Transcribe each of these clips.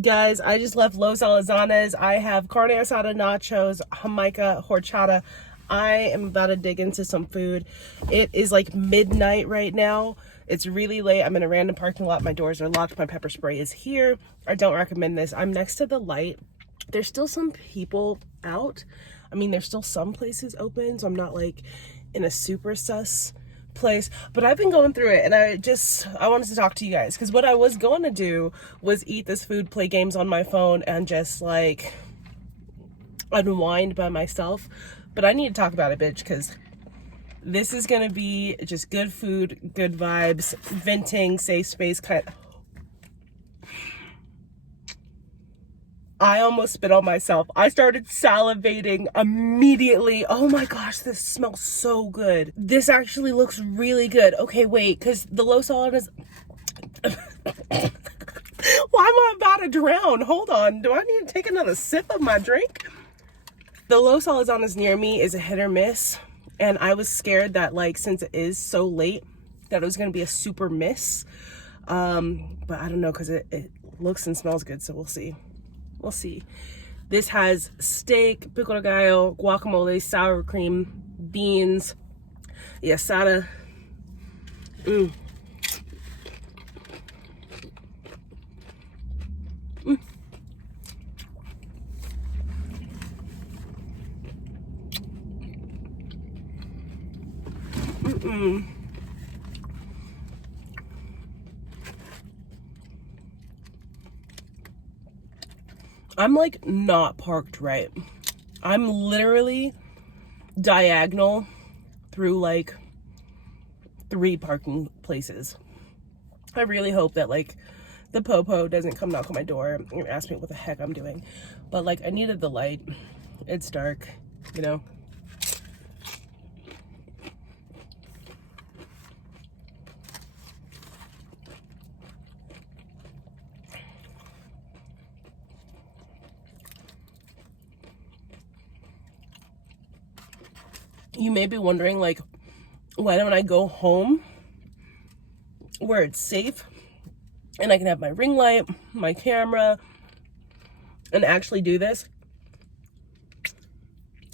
Guys, I just left Los Alazanes. I have carne asada, nachos, jamaica, horchata. I am about to dig into some food. It is like midnight right now. It's really late. I'm in a random parking lot. My doors are locked. My pepper spray is here. I don't recommend this. I'm next to the light. There's still some people out. I mean, there's still some places open, so I'm not like in a super sus place, but I've been going through it, and I wanted to talk to you guys because what I was going to do was eat this food, play games on my phone, and just like unwind by myself. But I need to talk about it, bitch, because this is gonna be just good food, good vibes, venting, safe space kind. I almost spit on myself. I started salivating immediately. Oh my gosh, this smells so good. This actually looks really good. Okay, wait, because the Los Alazanes... Why am I about to drown? Hold on. Do I need to take another sip of my drink? The Los Alazanes near me is a hit or miss. And I was scared that, like, since it is so late, that it was going to be a super miss. But I don't know, because it looks and smells good, so we'll see. We'll see. This has steak, pico de gallo, guacamole, sour cream, beans, the asada. Mm. Mm. Mm-mm. I'm like not parked right. I'm literally diagonal through like 3 parking places. I really hope that like the popo doesn't come knock on my door and ask me what the heck I'm doing. But like I needed the light. It's dark, you know. You may be wondering, like, why don't I go home where it's safe and I can have my ring light, my camera, and actually do this?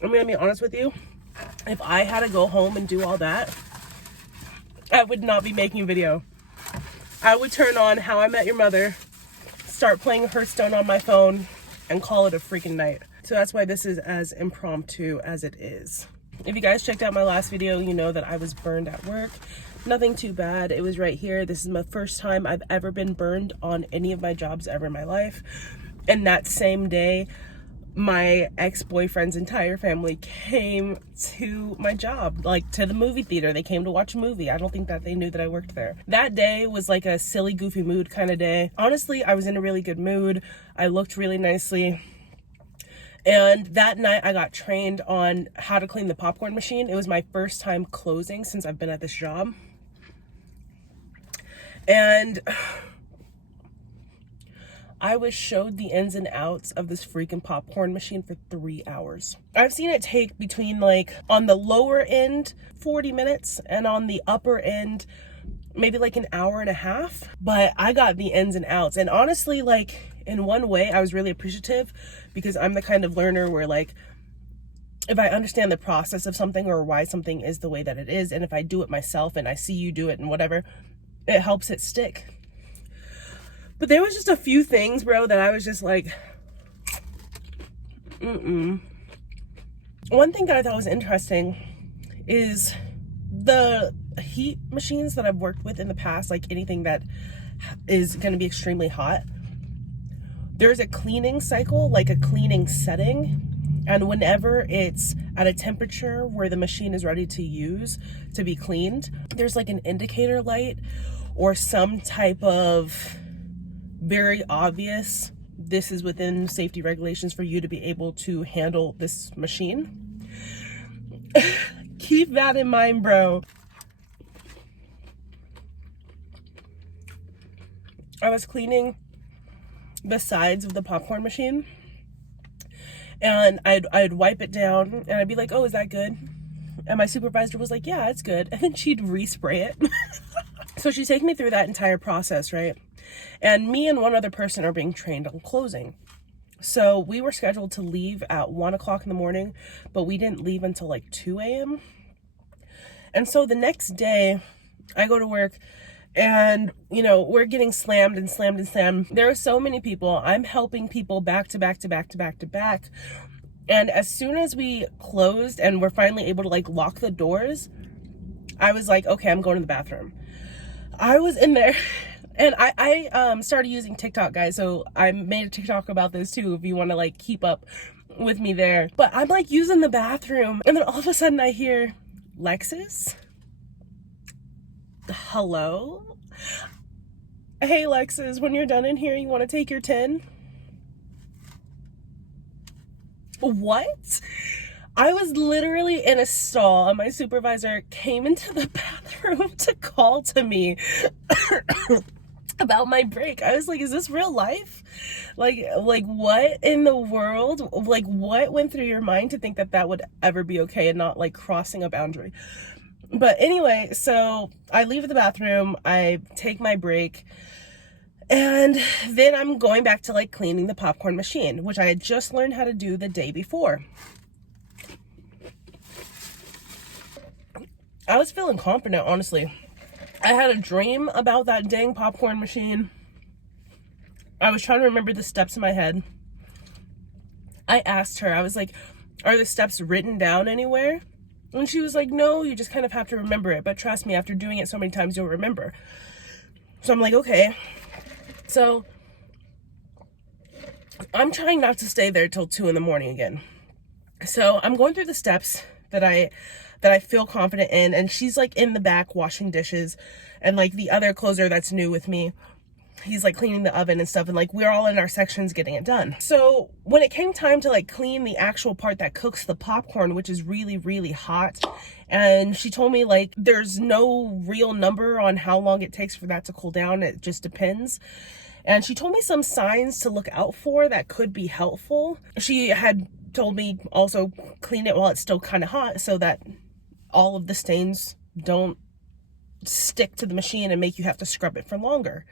I'm gonna be honest with you. If I had to go home and do all that, I would not be making a video. I would turn on How I Met Your Mother, start playing Hearthstone on my phone, and call it a freaking night. So that's why this is as impromptu as it is. If you guys checked out my last video, you know that I was burned at work. Nothing too bad. It was right here. This is my first time I've ever been burned on any of my jobs ever in my life. And that same day, my ex-boyfriend's entire family came to my job, like to the movie theater. They came to watch a movie. I don't think that they knew that I worked there. That day was like a silly, goofy mood kind of day. Honestly, I was in a really good mood. I looked really nicely. And that night I got trained on how to clean the popcorn machine. It was my first time closing since I've been at this job. And I was showed the ins and outs of this freaking popcorn machine for 3 hours. I've seen it take between, like, on the lower end, 40 minutes, and on the upper end, maybe like an hour and a half. But I got the ins and outs. And honestly, like, in one way, I was really appreciative because I'm the kind of learner where, like, if I understand the process of something or why something is the way that it is, and if I do it myself and I see you do it and whatever, it helps it stick. But there was just a few things, bro, that I was just like, One thing that I thought was interesting is the heat machines that I've worked with in the past, like anything that is going to be extremely hot. There's a cleaning cycle, like a cleaning setting, and whenever it's at a temperature where the machine is ready to use to be cleaned, there's like an indicator light or some type of very obvious, this is within safety regulations for you to be able to handle this machine. Keep that in mind, bro. I was cleaning the sides of the popcorn machine, and I'd wipe it down and I'd be like, oh, is that good? And my supervisor was like, yeah, it's good. And then she'd respray it. So she'd take me through that entire process, right? And me and one other person are being trained on closing. So we were scheduled to leave at 1 o'clock in the morning, but we didn't leave until like 2 a.m. And so the next day I go to work and, you know, we're getting slammed and slammed and slammed. There are so many people. I'm helping people back to back to back to back to back. And as soon as we closed and we're finally able to like lock the doors, I was like, okay, I'm going to the bathroom. I was in there. And I started using TikTok, guys, so I made a TikTok about this too if you want to like keep up with me there. But I'm like using the bathroom, and then all of a sudden I hear, Lexus? Hello? Hey Lexus, when you're done in here, you want to take your 10? What? I was literally in a stall and my supervisor came into the bathroom to call to me about my break. I was like, is this real life? Like what in the world? Like, what went through your mind to think that that would ever be okay and not like crossing a boundary? But anyway, so I leave the bathroom, I take my break, and then I'm going back to like cleaning the popcorn machine, which I had just learned how to do the day before. I was feeling confident, honestly. I had a dream about that dang popcorn machine. I was trying to remember the steps in my head. I asked her, I was like, are the steps written down anywhere? And she was like, no, you just kind of have to remember it. But trust me, after doing it so many times, you'll remember. So I'm like, okay. So I'm trying not to stay there till 2 in the morning again. So I'm going through the steps that I feel confident in, and she's like in the back washing dishes, and like the other closer that's new with me, he's like cleaning the oven and stuff, and like we're all in our sections getting it done. So when it came time to like clean the actual part that cooks the popcorn, which is really, really hot, and she told me like there's no real number on how long it takes for that to cool down, it just depends. And she told me some signs to look out for that could be helpful. She had told me also clean it while it's still kind of hot so that all of the stains don't stick to the machine and make you have to scrub it for longer.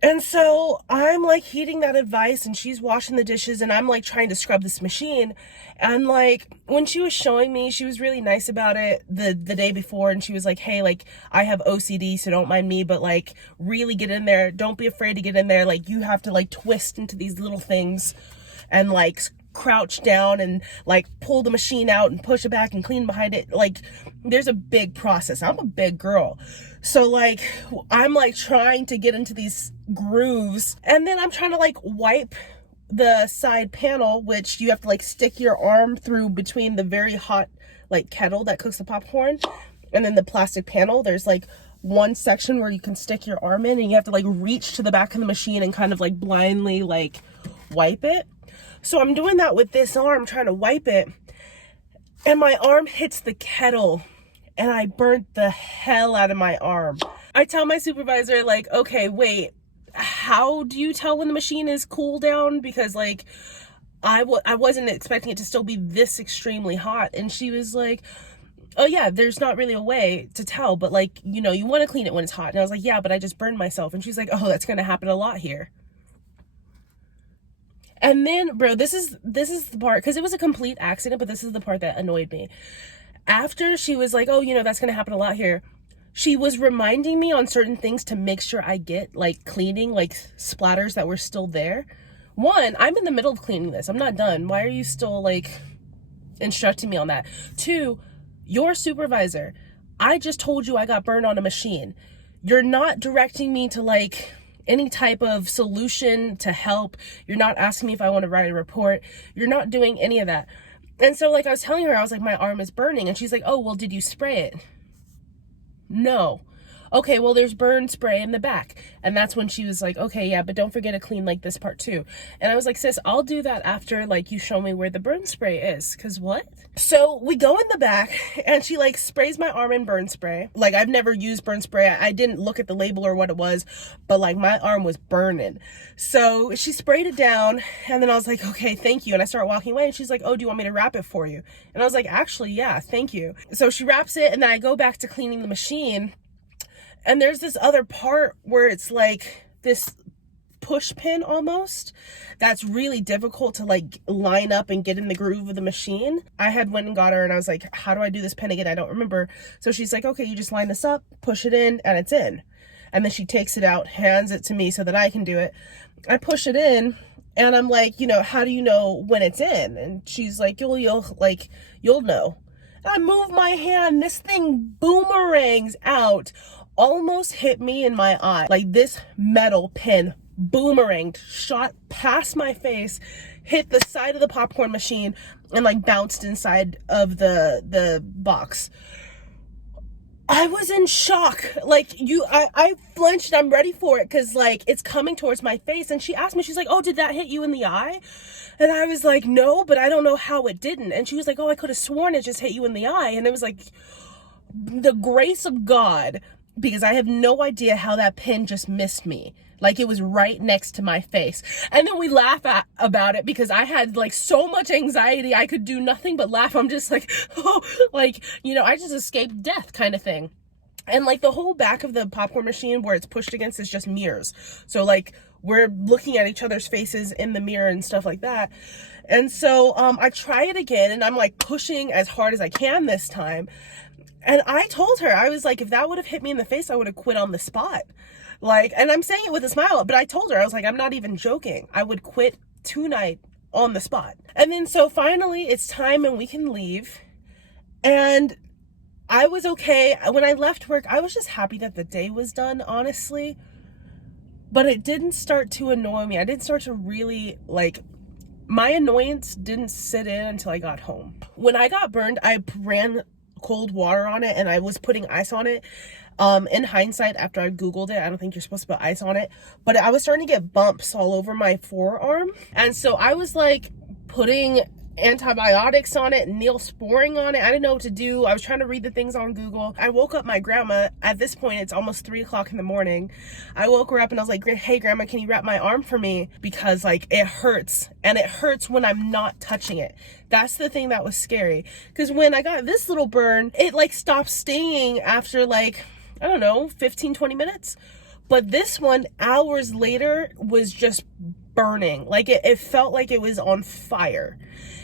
And so I'm like heeding that advice, and she's washing the dishes, and I'm like trying to scrub this machine. And like when she was showing me, she was really nice about it the day before, and she was like, hey, like I have OCD, so don't mind me, but like really get in there. Don't be afraid to get in there. Like you have to like twist into these little things and like crouch down and like pull the machine out and push it back and clean behind it. Like there's a big process. I'm a big girl, so like I'm like trying to get into these grooves, and then I'm trying to like wipe the side panel, which you have to like stick your arm through between the very hot like kettle that cooks the popcorn and then the plastic panel. There's like one section where you can stick your arm in, and you have to like reach to the back of the machine and kind of like blindly like wipe it. So I'm doing that with this arm, trying to wipe it, and my arm hits the kettle, and I burnt the hell out of my arm. I tell my supervisor, like, okay, wait, how do you tell when the machine is cool down? Because like, I wasn't expecting it to still be this extremely hot. And she was like, oh yeah, there's not really a way to tell, but like, you know, you want to clean it when it's hot. And I was like, yeah, but I just burned myself. And she's like, oh, that's going to happen a lot here. And then, bro, this is the part, because it was a complete accident, but this is the part that annoyed me. After she was like, oh, you know, that's going to happen a lot here, she was reminding me on certain things to make sure I get, like, cleaning, like, splatters that were still there. One, I'm in the middle of cleaning this. I'm not done. Why are you still, like, instructing me on that? Two, your supervisor, I just told you I got burned on a machine. You're not directing me to, like, any type of solution to help. You're not asking me if I want to write a report. You're not doing any of that. And so like I was telling her, I was like, my arm is burning. And she's like, oh, well, did you spray it? No. Okay, well, there's burn spray in the back. And that's when she was like, okay, yeah, but don't forget to clean like this part too. And I was like, sis, I'll do that after like you show me where the burn spray is. Cause what? So we go in the back, and she like sprays my arm in burn spray. Like I've never used burn spray. I didn't look at the label or what it was, but like my arm was burning. So she sprayed it down, and then I was like, okay, thank you. And I start walking away, and she's like, oh, do you want me to wrap it for you? And I was like, actually, yeah, thank you. So she wraps it, and then I go back to cleaning the machine. And there's this other part where it's like this push pin almost that's really difficult to like line up and get in the groove of the machine. I had went and got her and I was like, how do I do this pin again? I don't remember. So she's like, okay, you just line this up, push it in, and it's in. And then she takes it out, hands it to me so that I can do it. I push it in and I'm like, you know, how do you know when it's in? And she's like, you'll know. And I move my hand, this thing boomerangs out, almost hit me in my eye. Like this metal pin boomeranged, shot past my face, hit the side of the popcorn machine, and like bounced inside of the box. I was in shock. Like I flinched. I'm ready for it because like it's coming towards my face. And she asked me, she's like, oh, did that hit you in the eye? And I was like, no, but I don't know how it didn't. And she was like, oh, I could have sworn it just hit you in the eye. And it was like the grace of God, because I have no idea how that pin just missed me. Like it was right next to my face. And then we laugh about it because I had like so much anxiety. I could do nothing but laugh. I'm just like, oh, like, you know, I just escaped death kind of thing. And like the whole back of the popcorn machine where it's pushed against is just mirrors. So like we're looking at each other's faces in the mirror and stuff like that. And so I try it again and I'm like pushing as hard as I can this time. And I told her, I was like, if that would have hit me in the face, I would have quit on the spot. Like, and I'm saying it with a smile, but I told her, I was like, I'm not even joking. I would quit tonight on the spot. And then so finally it's time and we can leave. And I was okay. When I left work, I was just happy that the day was done, honestly. But it didn't start to annoy me. I didn't start to really, like, my annoyance didn't sit in until I got home. When I got burned, I ran cold water on it and I was putting ice on it. In hindsight, after I Googled it, I don't think you're supposed to put ice on it, but I was starting to get bumps all over my forearm. And so I was like putting antibiotics on it, neosporin on it. I didn't know what to do. I was trying to read the things on Google. I woke up my grandma. At this point, it's almost 3 o'clock in the morning. I woke her up and I was like, hey grandma, can you wrap my arm for me? Because like it hurts, and it hurts when I'm not touching it. That's the thing that was scary. Because when I got this little burn, it like stopped stinging after like, I don't know, 15, 20 minutes. But this one, hours later, was just burning. Like it felt like it was on fire.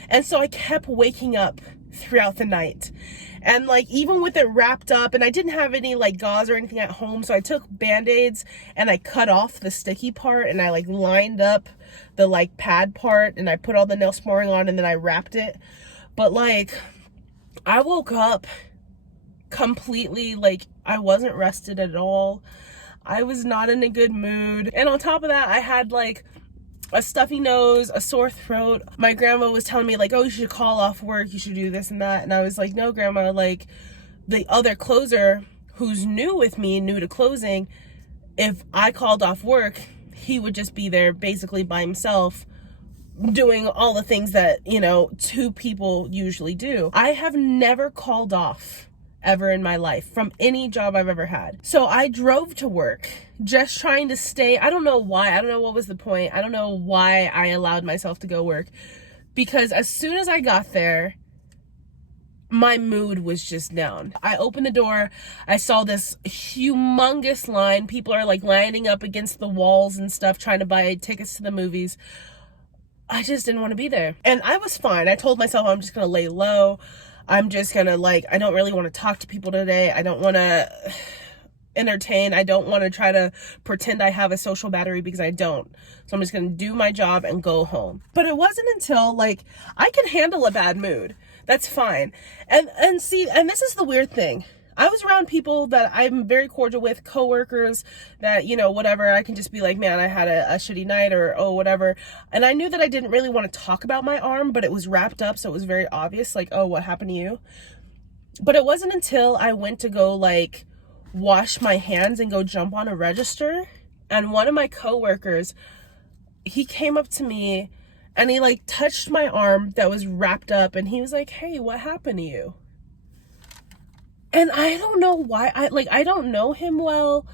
And so I kept waking up throughout the night. And like, even with it wrapped up, and I didn't have any like gauze or anything at home, so I took Band-Aids and I cut off the sticky part and I like lined up the like pad part and I put all the neosporin on and then I wrapped it. But like, I woke up completely like I wasn't rested at all. I was not in a good mood. And on top of that, I had like a stuffy nose, a sore throat. My grandma was telling me like, oh, you should call off work, you should do this and that. And I was like, no, grandma, like the other closer who's new with me, new to closing, if I called off work, he would just be there basically by himself doing all the things that, you know, two people usually do. I have never called off ever in my life from any job I've ever had. So I drove to work just trying to stay. I don't know why. I don't know what was the point. I don't know why I allowed myself to go work, because as soon as I got there, my mood was just down. I opened the door. I saw this humongous line. People are like lining up against the walls and stuff trying to buy tickets to the movies. I just didn't want to be there. And I was fine. I told myself I'm just going to lay low. I'm just gonna like, I don't really want to talk to people today. I don't want to entertain. I don't want to try to pretend I have a social battery, because I don't. So I'm just gonna do my job and go home. But it wasn't until like, I can handle a bad mood. That's fine. And see, and this is the weird thing. I was around people that I'm very cordial with, coworkers that, you know, whatever, I can just be like, man, I had a shitty night, or, oh, whatever. And I knew that I didn't really want to talk about my arm, but it was wrapped up. So it was very obvious, like, oh, what happened to you? But it wasn't until I went to go like wash my hands and go jump on a register. And one of my coworkers, he came up to me and he like touched my arm that was wrapped up. And he was like, hey, what happened to you? And I don't know why, I don't know him well.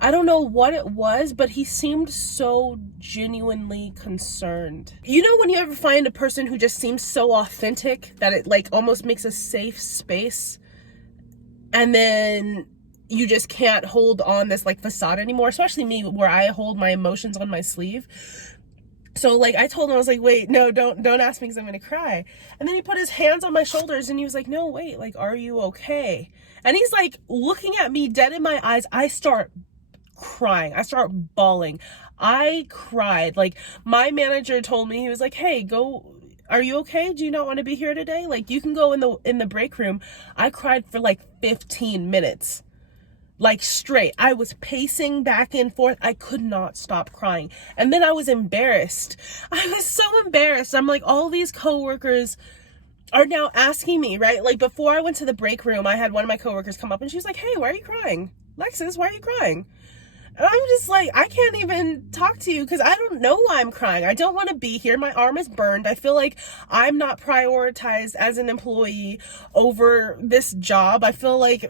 I don't know what it was, but he seemed so genuinely concerned. You know when you ever find a person who just seems so authentic that it like almost makes a safe space? And then you just can't hold on this like facade anymore, especially me, where I hold my emotions on my sleeve. So like I told him, I was like, wait, no, don't ask me because I'm gonna cry. And then he put his hands on my shoulders and he was like, no, wait, like, are you okay? And he's like looking at me dead in my eyes. I start crying. I start bawling. I cried. Like, my manager told me, he was like, hey, go, are you okay? Do you not want to be here today? Like, you can go in the break room. I cried for like 15 minutes. Like, straight. I was pacing back and forth. I could not stop crying. And then I was embarrassed. I was so embarrassed. I'm like, all these coworkers are now asking me, right? Like, before I went to the break room, I had one of my coworkers come up and she was like, hey, why are you crying? Lexus, why are you crying? And I'm just like, I can't even talk to you because I don't know why I'm crying. I don't want to be here. My arm is burned. I feel like I'm not prioritized as an employee over this job. I feel like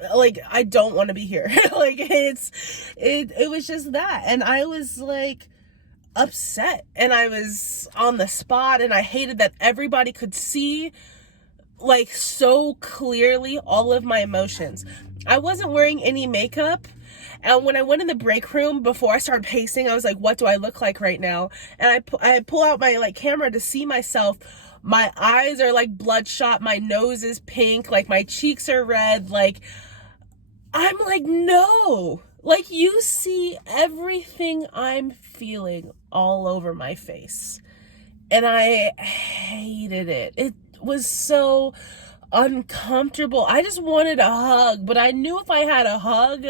I don't want to be here. Like, it was just that. And I was like upset and I was on the spot and I hated that everybody could see like so clearly all of my emotions. I wasn't wearing any makeup. And when I went in the break room, before I started pacing, I was like, what do I look like right now? And I pull out my like camera to see myself. My eyes are like bloodshot. My nose is pink. Like, my cheeks are red. Like, I'm like, no. Like, you see everything I'm feeling all over my face. And I hated it. It was so uncomfortable. I just wanted a hug. But I knew if I had a hug,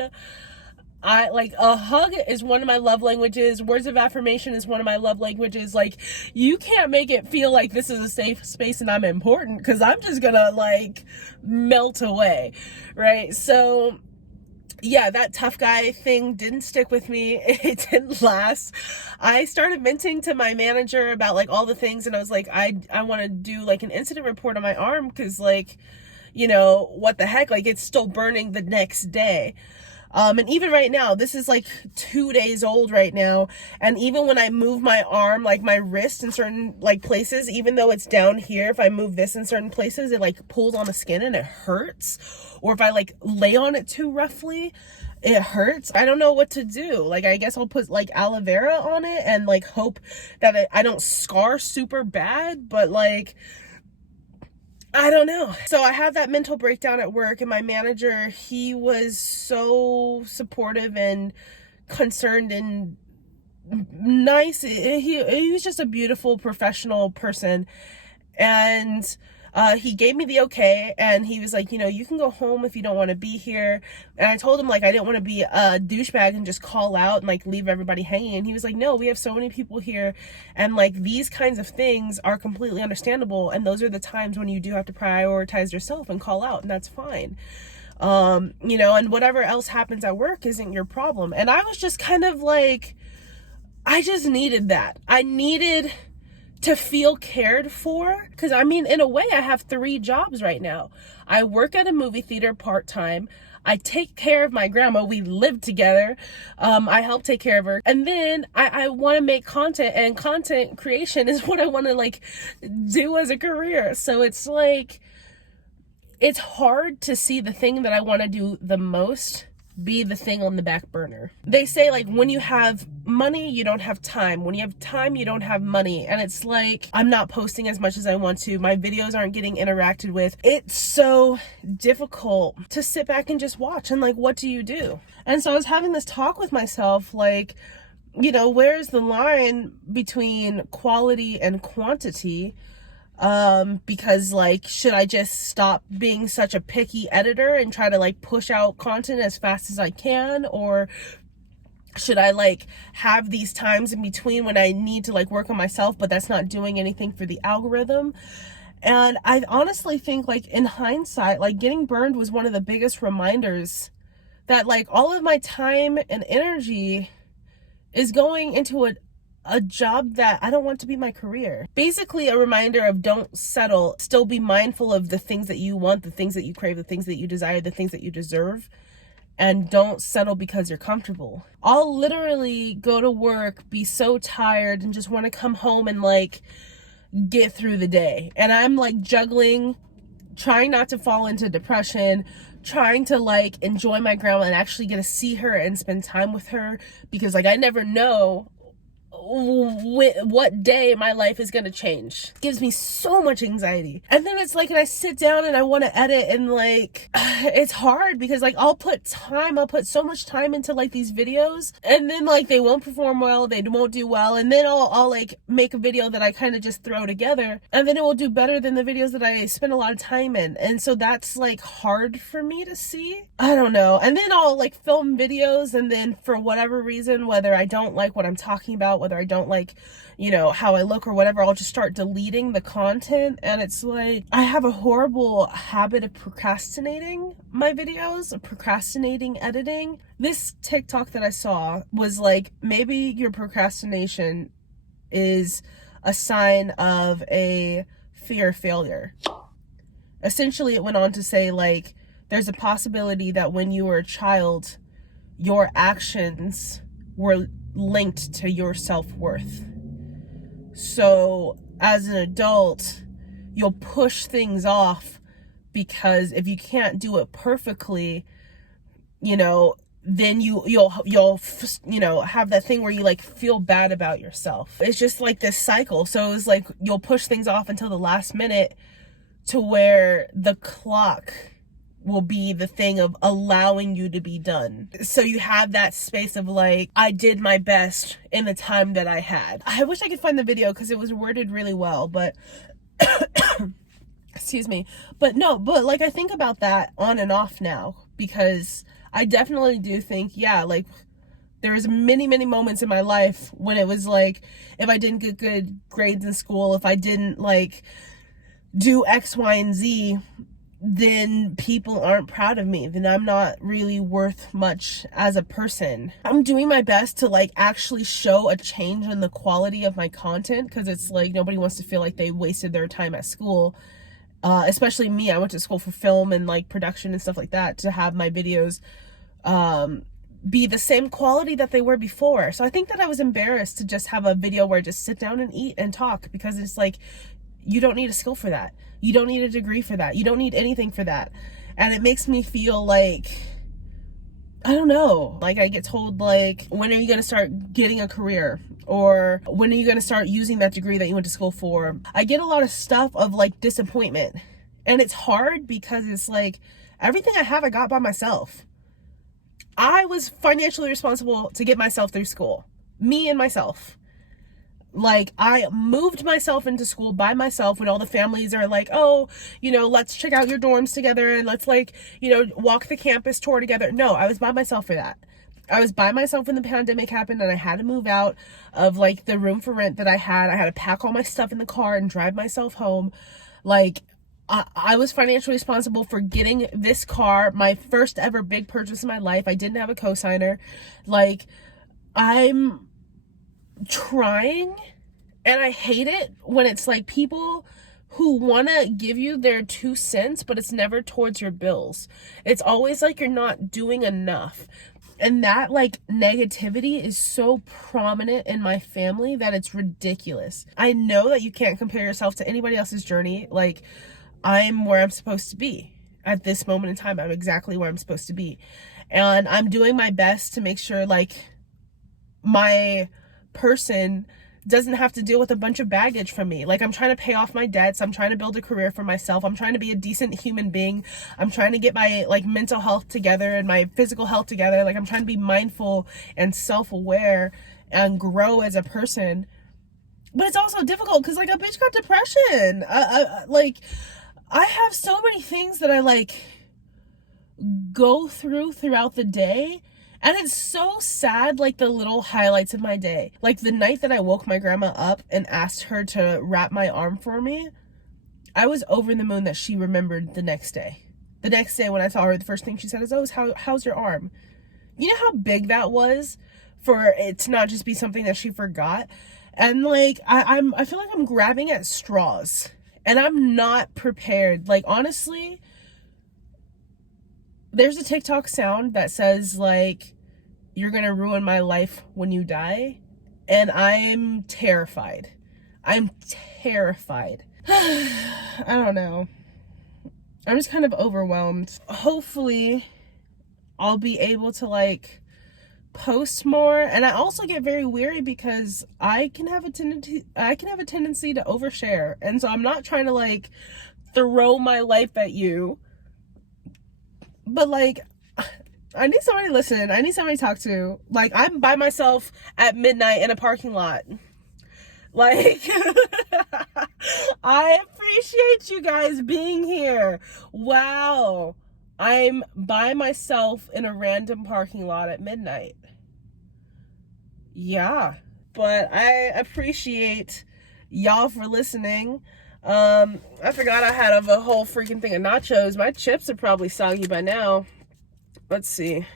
a hug is one of my love languages. Words of affirmation is one of my love languages. Like, you can't make it feel like this is a safe space and I'm important, because I'm just gonna like melt away, right? So yeah, that tough guy thing didn't stick with me. It didn't last. I started venting to my manager about like all the things, and I was like, I want to do like an incident report on my arm, because like, you know, what the heck, like, it's still burning the next day. And even right now, this is like 2 days old right now. And even when I move my arm, like my wrist in certain like places, even though it's down here, if I move this in certain places, it like pulls on the skin and it hurts. Or if I like lay on it too roughly, it hurts. I don't know what to do. Like, I guess I'll put like aloe vera on it and like hope that I don't scar super bad, but like, I don't know. So I had that mental breakdown at work, and my manager, he was so supportive and concerned and nice. He was just a beautiful professional person. And he gave me the okay, and he was like, you know, you can go home if you don't want to be here. And I told him like I didn't want to be a douchebag and just call out and like leave everybody hanging. And he was like, no, we have so many people here, and like these kinds of things are completely understandable, and those are the times when you do have to prioritize yourself and call out, and that's fine. You know, and whatever else happens at work isn't your problem. And I was just kind of like, I just needed that. I needed to feel cared for, because I mean, in a way, I have 3 jobs right now. I work at a movie theater part-time. I take care of my grandma. We live together. I help take care of her. And then I want to make content, and content creation is what I want to like do as a career. So it's like, it's hard to see the thing that I want to do the most be the thing on the back burner. They say like, when you have money, you don't have time. When you have time, you don't have money. And it's like, I'm not posting as much as I want to. My videos aren't getting interacted with. It's so difficult to sit back and just watch, and like, what do you do? And so I was having this talk with myself, like, you know, where's the line between quality and quantity? Because like, should I just stop being such a picky editor and try to like push out content as fast as I can? Or should I like have these times in between when I need to like work on myself, but that's not doing anything for the algorithm? And I honestly think, like, in hindsight, like, getting burned was one of the biggest reminders that like all of my time and energy is going into a job that I don't want to be my career. Basically a reminder of don't settle. Still be mindful of the things that you want, the things that you crave, the things that you desire, the things that you deserve. And don't settle because you're comfortable. I'll literally go to work, be so tired, and just want to come home and like get through the day. And I'm like juggling, trying not to fall into depression, trying to like enjoy my grandma and actually get to see her and spend time with her, because like I never know what day my life is gonna change. It gives me so much anxiety. And then it's like, and I sit down and I want to edit, and like it's hard because like I'll put so much time into like these videos, and then like they won't perform well, they won't do well, and then I'll like make a video that I kind of just throw together, and then it will do better than the videos that I spend a lot of time in. And so that's like hard for me to see. I don't know. And then I'll like film videos, and then for whatever reason, whether I don't like what I'm talking about, whether I don't like, you know, how I look or whatever, I'll just start deleting the content. And it's like, I have a horrible habit of procrastinating my videos, of procrastinating editing. This TikTok that I saw was like, maybe your procrastination is a sign of a fear of failure. Essentially, it went on to say like, there's a possibility that when you were a child, your actions were linked to your self-worth. So as an adult, you'll push things off because if you can't do it perfectly, you know, then you'll you know, have that thing where you like feel bad about yourself. It's just like this cycle. So it's like you'll push things off until the last minute, to where the clock will be the thing of allowing you to be done. So you have that space of like, I did my best in the time that I had. I wish I could find the video because it was worded really well, but excuse me. But no, but like I think about that on and off now, because I definitely do think, yeah, like there's many moments in my life when it was like, if I didn't get good grades in school, if I didn't like do X, Y, and Z, then people aren't proud of me, then I'm not really worth much as a person. I'm doing my best to like actually show a change in the quality of my content, because it's like nobody wants to feel like they wasted their time at school, especially me. I went to school for film and like production and stuff like that, to have my videos be the same quality that they were before. So I think that I was embarrassed to just have a video where I just sit down and eat and talk, because it's like, you don't need a skill for that. You don't need a degree for that. You don't need anything for that. And it makes me feel like, I don't know, like I get told like, when are you going to start getting a career? Or when are you going to start using that degree that you went to school for? I get a lot of stuff of like disappointment. And it's hard because it's like, everything I have, I got by myself. I was financially responsible to get myself through school. Me and myself. Like, I moved myself into school by myself when all the families are like, oh, you know, let's check out your dorms together and let's like, you know, walk the campus tour together. No, I was by myself for that. I was by myself when the pandemic happened and I had to move out of like the room for rent that I had. I had to pack all my stuff in the car and drive myself home. Like, I was financially responsible for getting this car, my first ever big purchase in my life. I didn't have a cosigner. Like, I'm trying, and I hate it when it's like people who want to give you their 2 cents, but it's never towards your bills. It's always like you're not doing enough. And that like negativity is so prominent in my family that it's ridiculous. I know that you can't compare yourself to anybody else's journey. Like, I'm where I'm supposed to be at this moment in time. I'm exactly where I'm supposed to be. And I'm doing my best to make sure like my person doesn't have to deal with a bunch of baggage from me. Like, I'm trying to pay off my debts. I'm trying to build a career for myself. I'm trying to be a decent human being. I'm trying to get my like mental health together and my physical health together. Like, I'm trying to be mindful and self-aware and grow as a person. But it's also difficult because like a bitch got depression. Like, I have so many things that I like go throughout the day. And it's so sad, like the little highlights of my day. Like the night that I woke my grandma up and asked her to wrap my arm for me, I was over the moon that she remembered the next day. The next day when I saw her, the first thing she said is, oh, how's your arm? You know how big that was for it to not just be something that she forgot? And like, I feel like I'm grabbing at straws and I'm not prepared. Like, honestly, there's a TikTok sound that says like, you're gonna ruin my life when you die. And I'm terrified. I'm terrified. I don't know. I'm just kind of overwhelmed. Hopefully I'll be able to like post more. And I also get very weary because I can have a tendency to overshare. And so I'm not trying to like throw my life at you, but like I need somebody to listen. I need somebody to talk to. Like, I'm by myself at midnight in a parking lot. Like, I appreciate you guys being here. Wow. I'm by myself in a random parking lot at midnight. Yeah. But I appreciate y'all for listening. I forgot I had a whole freaking thing of nachos. My chips are probably soggy by now. Let's see.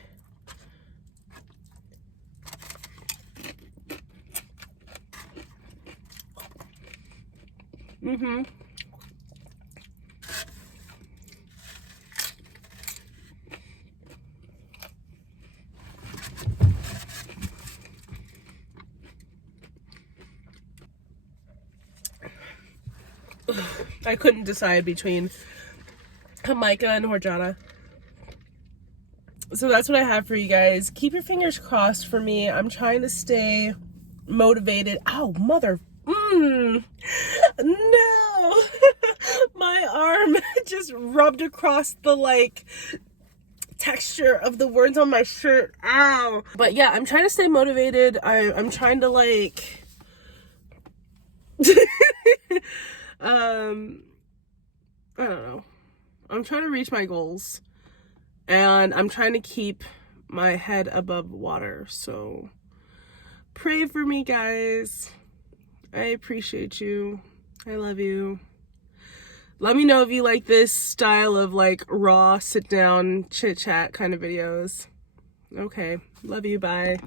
I couldn't decide between jamaica and horchata. So that's what I have for you guys. Keep your fingers crossed for me. I'm trying to stay motivated. Ow, mother. No. My arm just rubbed across the like texture of the words on my shirt. Ow. But yeah, I'm trying to stay motivated. I'm trying to like I don't know. I'm trying to reach my goals. And I'm trying to keep my head above water. So pray for me, guys. I appreciate you. I love you. Let me know if you like this style of like raw, sit down, chit chat kind of videos. Okay. Love you. Bye.